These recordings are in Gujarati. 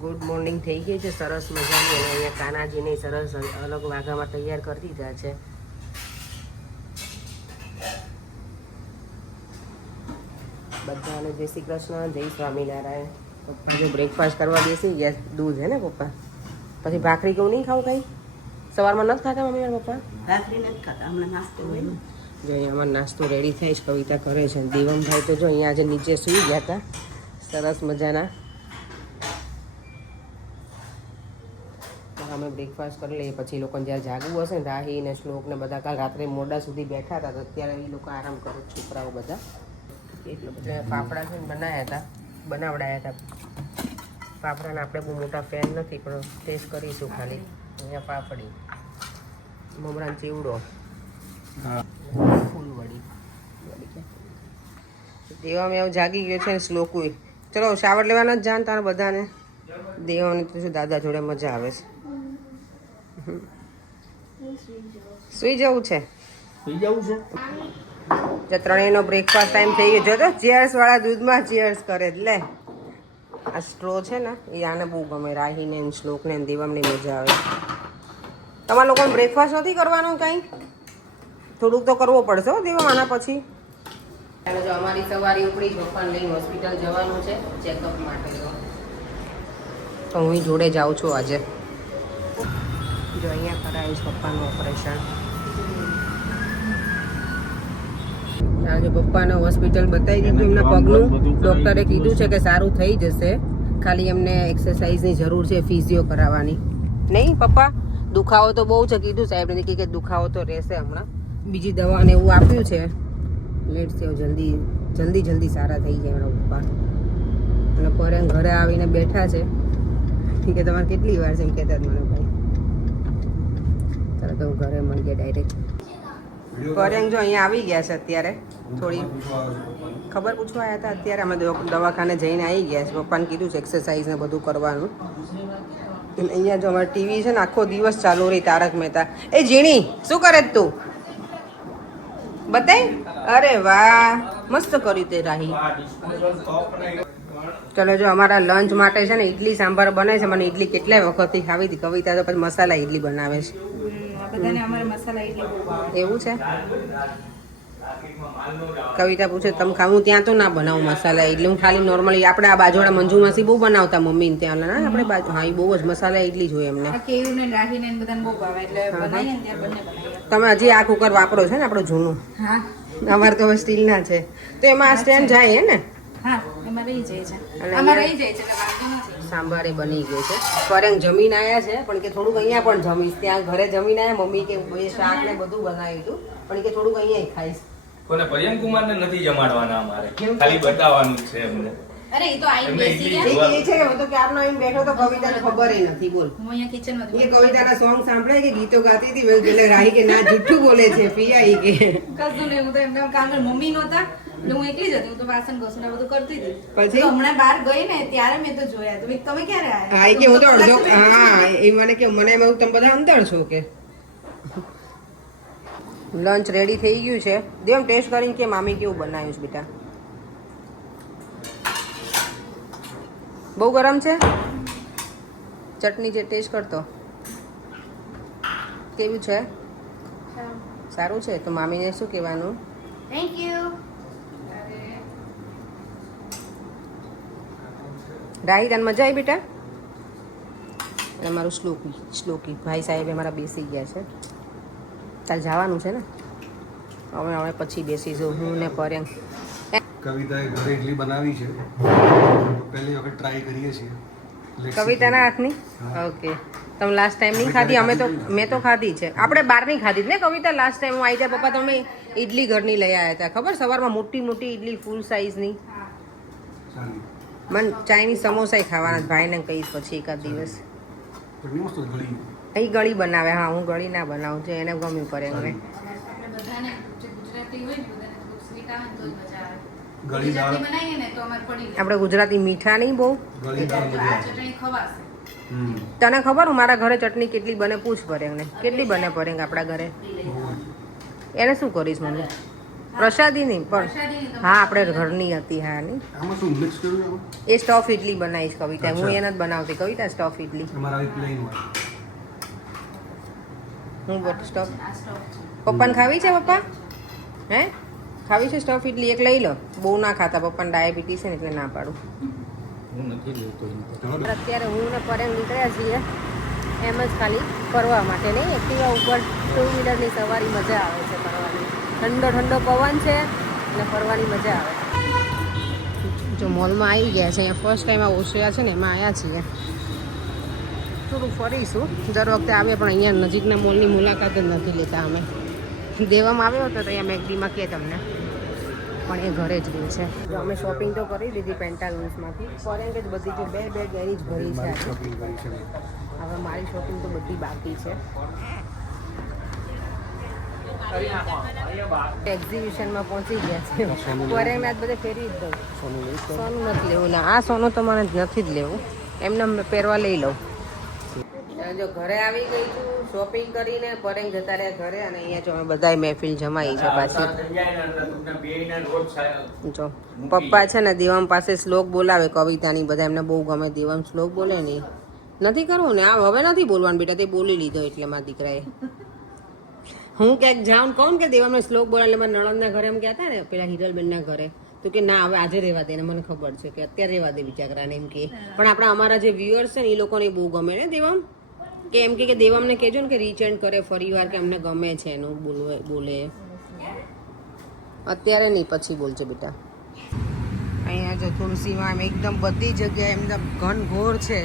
ગુડ મોર્નિંગ થઈ ગઈ છે સરસ મજાની અને અહીંયા કાનાજીને સરસ અલગ વાઘામાં તૈયાર કરી દીધા છે. બધાને જય શ્રી કૃષ્ણ, જય સ્વામિનારાયણ. પપ્પા જો બ્રેકફાસ્ટ કરવા બેસી ગયા. દૂધ હે ને પપ્પા? પછી ભાખરી કેવું નહીં ખાવું કઈ? સવારમાં નથી ખાતા મમ્મી અને પપ્પા? ભાખરી નથી ખાતા, હમણાં નાસ્તો હોય ને. જો અહીંયા અમારો નાસ્તો રેડી થાય છે, કવિતા કરે છે. દેવમભાઈ તો જો અહીંયા આજે નીચે સૂઈ ગયા હતા સરસ મજાના. અમે બ્રેકફાસ્ટ કરી લઈએ પછી લોકોને જ્યારે જાગવું હશે ને રાહી ને શ્લોક ને બધા કાલ રાત્રે મોડા સુધી બેઠા હતા તો અત્યારે એ લોકો આરામ કરે છોકરાઓ બધા. એટલે બધા ફાફડા છે ને બનાવડાયા હતા. ફાફડાના આપણે બહુ મોટા ફેન નથી પણ ટેસ્ટ કરીશું ખાલી. અહીંયા પાપડી, મમરાનો ચેવડો, ફૂલવડી. દેવામાં એવું જાગી ગયો છે ને શ્લોકુય. ચલો શાવર લેવાના જ જાણ તારા બધાને. દેવાને તો શું દાદા જોડે મજા આવે છે. સુઈ જવું છે. ત્રણેયનો બ્રેકફાસ્ટ ટાઈમ થઈ ગયો. જો તો ચેર્સ વાળા દૂધમાં ચેર્સ કરે જ લે. આ સ્ટ્રો છે ને એ આને બહુ ગમે. રાહીને શ્લોકને દેવમની મજા આવે. તમારા લોકોને બ્રેકફાસ્ટ નથી કરવાનું કાંઈ? થોડુંક તો કરવો પડશે હો દેવમ આના પછી. અને જો અમારી સવારી ઉપડી પપ્પાને લઈને હોસ્પિટલ જવાનું છે ચેકઅપ માટે. તો હું જોડે જાઉં છું આજે. જો અહીંયા કરાયું છે પપ્પાનું ઓપરેશન. આજે પપ્પાને હોસ્પિટલ બતાવી દીધું એમના પગનું. ડૉક્ટરે કીધું છે કે સારું થઈ જશે, ખાલી એમને એક્સરસાઇઝની જરૂર છે, ફિઝિયો કરાવવાની. નહીં પપ્પા? દુખાવો તો બહુ છે કીધું સાહેબને કે દુખાવો તો રહેશે હમણાં. બીજી દવા ને એવું આપ્યું છે. લેટ છે જલ્દી સારા થઈ જાય એમના પપ્પા. અને પર ઘરે આવીને બેઠા છે કે તમારે કેટલી વાર છે એમ કહેતા મને ભાઈ. તરત હું ઘરે મળી ગયા ડાયરેક્ટ. પરેંગ જો અહીંયા આવી ગયા છે અત્યારે. થોડી ખબર પૂછવા આવ્યા હતા અત્યારે. અમે દવાખાને જઈને આવી ગયા છે. પપ્પાને કીધું છે એક્સરસાઇઝ ને બધું કરવાનું. અહીંયા જો અમારે ટીવી છે ને આખો દિવસ ચાલુ રહી તારક મહેતા. એ ઝીણી શું કરે તું? બતાય. અરે વાહ મસ્ત કર્યું તે રાહી. ચલો જો અમારા લંચ માટે છે ને ઇડલી સાંભાર બને છે. મને ઇડલી કેટલાય વખતથી ખાવી હતી. કવિતા તો પછી મસાલા ઇડલી બનાવે છે. એવું છે? કવિતા પૂછે તમે ખાવું ત્યાં તો ના બનાવું મસાલા ઇડલી. હું ખાલી નોર્મલી આપણે આ બાજુવાળા મંજુ માસી બહુ બનાવતા મમ્મી ત્યાં ના આપણે બાજુ. હા એ બહુ જ મસાલા ઇડલી જોઈએ એમને. તમે હજી આ કુકર વાપરો છે ને આપણું જૂનું? અમારે તો હવે સ્ટીલના છે. તો એમાં સ્ટેન્ડ જાય હે ને? સાંભારે બની ગયો છે. પરેંગ જમીન આવ્યા છે પણ કે થોડુંક અહીંયા પણ જમીશ. ત્યાં ઘરે જમીન આવ્યા મમ્મી કે શાક ને બધું બનાવ્યું હતું પણ કે થોડુંક અહીંયા ખાઈશ. કોને? પરેંગ કુમારને નથી જમાડવાના અમારે, ખાલી બતાવવાનું છે એમને. અરે એ તો આઈ બેસી ગયા. એ છે કે હું તો ક્યારનો આઈને બેઠો તો કવિતાને ખબર ય નથી. બોલ હું અહીંયા કિચનમાં એ કવિતાના સોંગ સાંભળે કે ગીતો ગાતી હતી. એટલે રાહી કે ના જુઠ્ઠું બોલે છે પિયા ઈ કે કશું નહીં. હું તો એમના કામ મમ્મી નહોતા એટલે હું એકલી જ હતી. હું તો વાસણ ઘસણ બધું કરતી હતી. પછી હમણાં બહાર ગઈ ને ત્યારે મેં તો જોયા. તમે ક્યારે આવ્યા? હા કે હું તો અડધો હા એ મને કે મને એમ તમે બધા અંદર છો કે. લંચ રેડી થઈ ગયું છે. દેવ ટેસ્ટ કરીને કે મામી કેવું બનાવ્યું છે બેટા? બહુ ગરમ છે. ચટણી જે ટેસ્ટ કરતો કેવું છે? સારું છે. તો મામીને શું કહેવાનું? Thank you. રાહી તને મજા આવી બેટા? અને મારું શ્લોકી ભાઈ સાહેબ અમારા બેસી ગયા છે. તારે જવાનું છે ને? હવે પછી બેસીશું હું ને પરેંગ. કવિતાએ ઘરે ઇડલી બનાવી છે. પહેલી વખત ટ્રાય કરીએ છીએ. કવિતાના હાથની? ઓકે. તમે લાસ્ટ ટાઈમ નહીં ખાધી? મેં તો ખાધી છે. આપણે બહારની ખાધી ને કવિતા? લાસ્ટ ટાઈમ હું આવી ત્યાં પપ્પા તમે ઇડલી ઘરની લઈ આવ્યા હતા ખબર? સવારમાં મોટી મોટી ઇડલી ફૂલ સાઈઝની. મને ચાઇનીઝ સમોસા ખાવાના ભાઈને કહીશ પછી એકાદ દિવસ. અહીં ગળી બનાવે. હા હું ગળી ના બનાવું છું. એને ગમ્યું પડે એમને. આપણે ગુજરાતી મીઠા નહીં બહુ. તને ખબર હું મારા ઘરે ચટણી કેટલી બને પૂછ પડે એમને. કેટલી બને પડે આપણા ઘરે? એને શું કરીશ મને? પ્રસાદી નહીં પણ પ્રસાદીની તો હા આપણે ઘરની હતી હા નહીં આમાં શું મિક્સ કર્યું આમાં? એ સ્ટફ ઇડલી બનાવીશ કવિતા હું અચ્છા. એને જ બનાવતી કવિતા સ્ટફ ઇડલી અમારા આવી પ્લેન હોય. હું સ્ટફ આ સ્ટોક છે. પપ્પાને ખાવી છે પપ્પા હે ખાવી છે સ્ટફ ઇડલી એક લઈ લો બહુ ના ખાતા પપ્પાને ડાયાબિટીસ છે ને એટલે ના પાડું હું નથી લેતો ચલો. અત્યારે હું ને પરેમ નીકળ્યા છીએ એમ જ ખાલી ફરવા માટે નહીં એક્ટિવા ઉપર ટુ વ્હીલરની સવારી મજા આવે છે ફરવાની ઠંડો ઠંડો પવન છે અને ફરવાની મજા આવે જો મોલમાં આવી ગયા છે અહીંયા ફર્સ્ટ ટાઈમ આ ઓસ્ટ્રેલિયા છે ને એમાં આવ્યા છીએ થોડું ફરીશું દર વખતે આવે પણ અહીંયા નજીકના મોલની મુલાકાત જ નથી લેતા અમે દેવામાં આવ્યો હતો તો અહીંયા મેગડીમાં કે તમને પણ એ ઘરે જ ગયું છે જો અમે શોપિંગ તો કરી લીધી પેન્ટાલુન્સમાંથી ફોરેન જ બધી જો બે બેગ એની જ ભરી છે આજે. શોપિંગ કરી છે મેં. હવે મારી શોપિંગ તો બધી બાકી છે એક્ઝિબિશનમાં પહોંચી ગયા છે ફોરેન આજ બધે ફેરવી જ દઉં સોનું લઈશ તો? સોનું નથી લેવું ના આ સોનું તો મને નથી જ લેવું એમને મેં પહેરવા લઈ લઉં જો ઘરે આવી ગઈ છું શોપિંગ કરીને પરેંગ જતા રહ્યા ઘરે અને અહીંયા જો અમે બધાય મહેફિલ જમાઈ છે પાછી જો પપ્પા છે ને દેવામ પાસે શ્લોક બોલાવે કવિતાની બધા એમને બહુ ગમે દેવામ શ્લોક બોલે નહીં નથી કરવું ને આ હવે નથી બોલવાનું બેટા તે બોલી લીધો એટલે મારા દીકરાએ હું ક્યાંક જાઉં કહું કે દેવામને શ્લોક બોલાવે એટલે મારા નણંદના ઘરે એમ કહેતા ને પેલા હિરલબેનના ઘરે તો કે ના હવે આજે રહેવા દે ને મને ખબર છે કે અત્યારે રહેવા દે બિચારાને એમ કે પણ આપણા અમારા જે વ્યુઅર્સ છે ને એ લોકોને બહુ ગમે ને દેવામ કે એમ કે દેવામને કહેજો ને કે રીચેન્ડ કરે ફરી વાર કે અમને ગમે છે એનું બોલે અત્યારે નહીં પછી બોલજો બેટા અહીંયા જો તુલસીમાં એમ એકદમ બધી જગ્યાએ એમ ઘનઘોર છે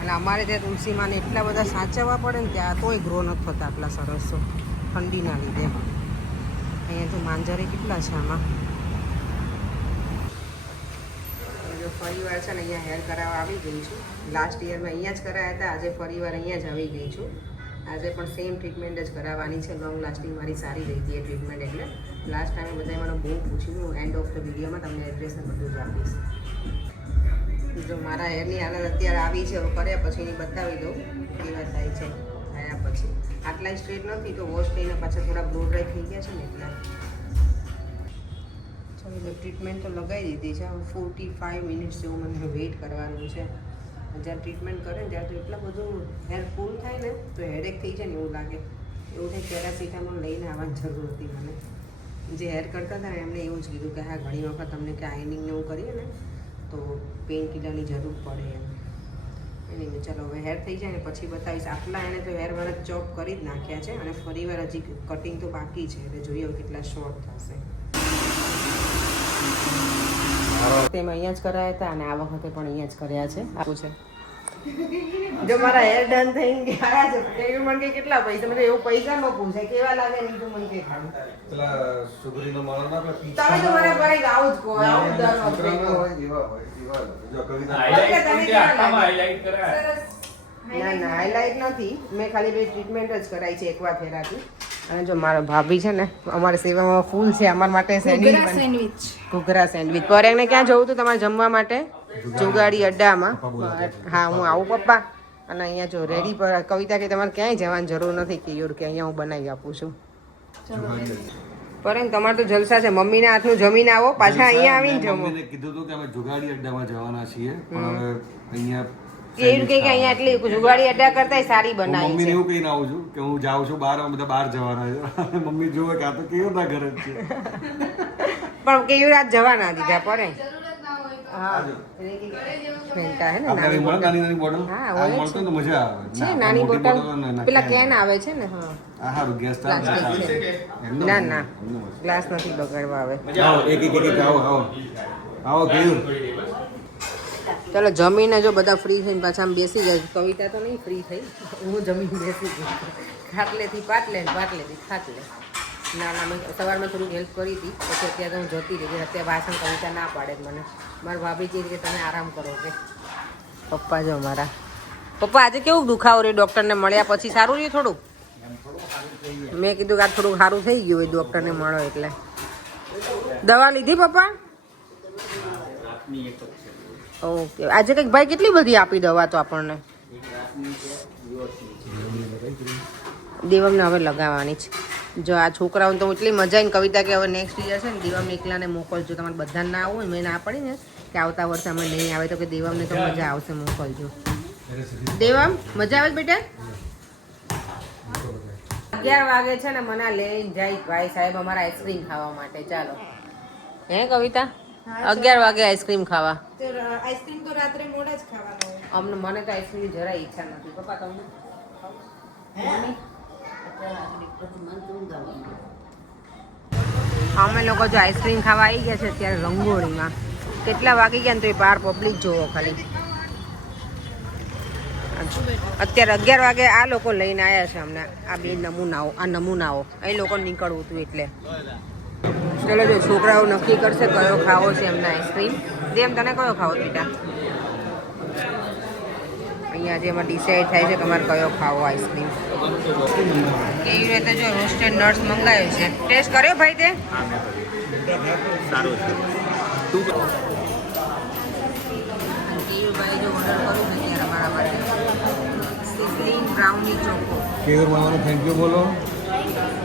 અને અમારે ત્યાં તુલસીમાંને એટલા બધા સાચવવા પડે ને ત્યાં તોય ગ્રો નથી થતા આટલા સરસ તો ઠંડીના લીધે અહીંયા તો માંજરે કેટલા છે આમાં જો ફરીવાર છે ને અહીંયા હેર કરાવવા આવી ગઈ છું લાસ્ટ યરમાં અહીંયા જ કરાયા હતા આજે ફરીવાર અહીંયા જ આવી ગઈ છું આજે પણ સેમ ટ્રીટમેન્ટ જ કરાવવાની છે લોંગ લાસ્ટિંગ મારી સારી રહી હતી એ ટ્રીટમેન્ટ એટલે લાસ્ટ ટાઈમે બધાએ મને બહુ પૂછ્યું એન્ડ ઓફ ધ વિડીયોમાં તમને એડ્રેસને બધું જ આપીશ જો મારા હેરની હાલત અત્યારે આવી છે કર્યા પછી એની બતાવી દઉં કેવા થાય છે થયા પછી આટલા સ્ટ્રેટ નથી તો વોશ થઈને પાછા થોડા બ્લો ડ્રાય થઈ ગયા છે ને એટલે ચાલો ટ્રીટમેન્ટ તો લગાવી દીધી છે હવે 45 મિનિટ્સ જેવું મને વેઇટ કરવાનું છે જ્યારે ટ્રીટમેન્ટ કરે ને ત્યારે તો એટલા બધું હેર ફૂલ થાય ને તો હેડેક થઈ જાય ને એવું લાગે એવું થાય પેરાસિટામોલ લઈને આવવાની જરૂર હતી મને જે હેર કરતા હતા ને એમને એવું જ કીધું કે હા ઘણી વખત તમને કે આયનિંગને એવું કરીએ ને તો પેઇન કિલરની જરૂર પડે એમ એની ચાલો હવે હેર થઈ જાય ને પછી બતાવીશ આટલા એને તો હેર મારા ચોપ કરી જ નાખ્યા છે અને ફરીવાર હજી કટિંગ તો બાકી છે એટલે જોઈએ હવે કેટલા શોર્ટ થશે તેમ અહીંયા જ કરાયા હતા અને આ વખતે પણ અહીંયા જ કર્યા છે આવું છે જો મારા હેર ડન થઈને ગયા છે એવું મને કે કેટલા પૈસા મને એવું પૈસા ન પૂછે કેવા લાગે નહીં તો મને કે ખાવું પેલા સુગરીનો માળો ના પેલા તમે તો મને પરે આવું જ કહો આવું જ દર વખતે છોકરાનો કહો. હોય એવા હોય એવા જો કવિતા ના ના હાઇલાઇટ નથી મેં ખાલી બે ટ્રીટમેન્ટ જ કરાઈ છે એકવાર ફેરાથી અને જો મારા ભાભી છે ને અમારે સેવામાં ફૂલ છે અમારા માટે સેન્ડવિચ સેન્ડવિચ ઘૂઘરા સેન્ડવિચ પરેંગને ક્યાં જવું હતું તમારે જમવા માટે જુગાડી અડ્ડામાં હા હું આવું પપ્પા અને અહીંયા જો રેડી પર કવિતા કે તમારે ક્યાંય જવાની જરૂર નથી કે યોર કે અહીંયા હું બનાવી આપું છું પરેંગ તમારે તો જલસા છે મમ્મીના હાથનું જમીને આવો પાછા અહીંયા આવીને જમો મમ્મીને કીધું હતું કે અમે જુગાડી અડ્ડામાં જવાના છીએ પણ હવે અહીંયા એવું કે અહીંયા એટલી જુગાડી અડ્ડા કરતાંય સારી હું બનાવી મમ્મીને છે એવું કહીને આવું છું કે હું જાઉં છું બહાર અમે બધા બહાર જવાના છે મમ્મી જોવે કે આ તો કેવું ના ઘરે જ છે પણ કેવી રાત જવાના દીધા પરેંગ જરૂરત ના હોય તો હા ફેંટા હે ને આપણે નાની મળે બોટલ. નાની નાની બોટલ હા, આ હોય જ મળતો તો મજા આવે છે ના, નાની મોટી બોટલ બોટલો ના, પેલા કેન કેન આવે છે ને હા આ હારું ગેસ પ્લાસ્ટિક છે. ના ના ગ્લાસ નથી બગાડવા આવે આવો એક એક એક આવો આવો આવો કેવું ચાલો જમીને જો બધા ફ્રી થઈને પાછા આમ બેસી જાય કવિતા તો નહીં ફ્રી થઈ હું જમીને બેસી ગઈ ખાટલેથી પાટલે ને પાટલેથી ખાટલે ના ના મેં સવારમાં થોડુંક હેલ્પ કરી હતી પછી અત્યારે હું જતી રહી અત્યારે વાસણ કવિતા ના પાડે જ મને મારા ભાભી કહે કે તમે આરામ કરો કે પપ્પા જો મારા પપ્પા આજે કેવું દુખાવો રહ્યો ડૉક્ટરને મળ્યા પછી સારું રહ્યું થોડુંક મેં કીધું કે આ થોડુંક સારું થઈ ગયું હોય ડૉક્ટરને મળો એટલે દવા લીધી પપ્પા ઓકે આજે કંઈક ભાઈ કેટલી બધી આપી દવા તો આપણને દેવમને હવે લગાવવાની છે. જો આ છોકરાઓને તો એટલી મજા આવીને કવિતા કે હવે નેક્સ્ટ યર છે ને દેવમને એકલાને મોકલજો. તમારે બધાને ના આવું હોય મેં ના પડી ને કે આવતા વર્ષે અમે નહીં આવે તો કે દેવમને તો મજા આવશે, મોકલજો. દેવમ મજા આવે છે બેટા? 11 વાગે છે ને મને લઈને જાય ભાઈ સાહેબ અમારા આઈસ્ક્રીમ ખાવા માટે. ચાલો હે કવિતા 11 વાગે આઈસ્ક્રીમ ખાવા. આઈસ્ક્રીમ તો રાત્રે મોડા જ ખાવાનો હોય. મને તો આઈસ્ક્રીમ જરાય ઈચ્છા નથી. પપ્પા તમને મમ્મી અમે લોકો જો આઈસ્ક્રીમ ખાવા આવી ગયા છે અત્યારે રંગોળીમાં. કેટલા વાગી ગયા ને તો એ બહાર પબ્લિક જોવો ખાલી. અત્યારે 11 વાગે આ લોકો લઈને આવ્યા છે અમને આ બે નમૂનાઓ. એ લોકો નીકળવું હતું એટલે. ચલો જો છોકરાઓ નક્કી કરશે કયો ખાવો છે એમને આઈસ્ક્રીમ. જેમ તને કયો ખાવો બેટા? અહીંયા જે એમાં ડિસાઈડ થાય છે તમારે કયો ખાવો આઈસ્ક્રીમ. એવી રીતે જો રોસ્ટેડ નટ્સ મંગાવ્યો છે. ટેસ્ટ કર્યો ભાઈ તે? સારું છે. ભાઈ જો ઓર્ડર કરું ને ત્યારે અમારા માટે સિઝલિંગ બ્રાઉની ચોકો. કેવું મામાને થેન્ક યુ બોલો.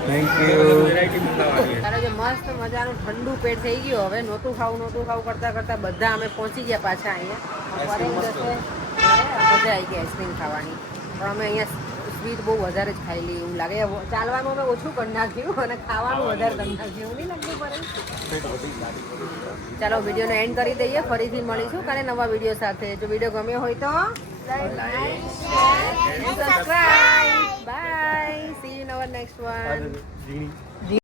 Thank you. તારે જો મસ્ત મજાનું ઠંડુ પેટ થઈ ગયું. હવે નહોતું ખાવું કરતા બધા અમે પહોંચી ગયા પાછા અહીંયા. મજા આવી ગઈ આઈસ્ક્રીમ ખાવાની. પણ અમે અહીંયા સ્વીટ બહુ વધારે જ ખાઈ લઈએ એવું લાગે. ચાલવાનું અમે ઓછું કરી નાખ્યું અને ખાવાનું વધારે કરી નાખ્યું એવું નહીં લાગતું પડે. ચાલો વિડીયોનો એન્ડ કરી દઈએ. ફરીથી મળીશું કાલે નવા વિડીયો સાથે. જો વિડીયો ગમ્યો હોય તો subscribe. Bye. See you in our next one.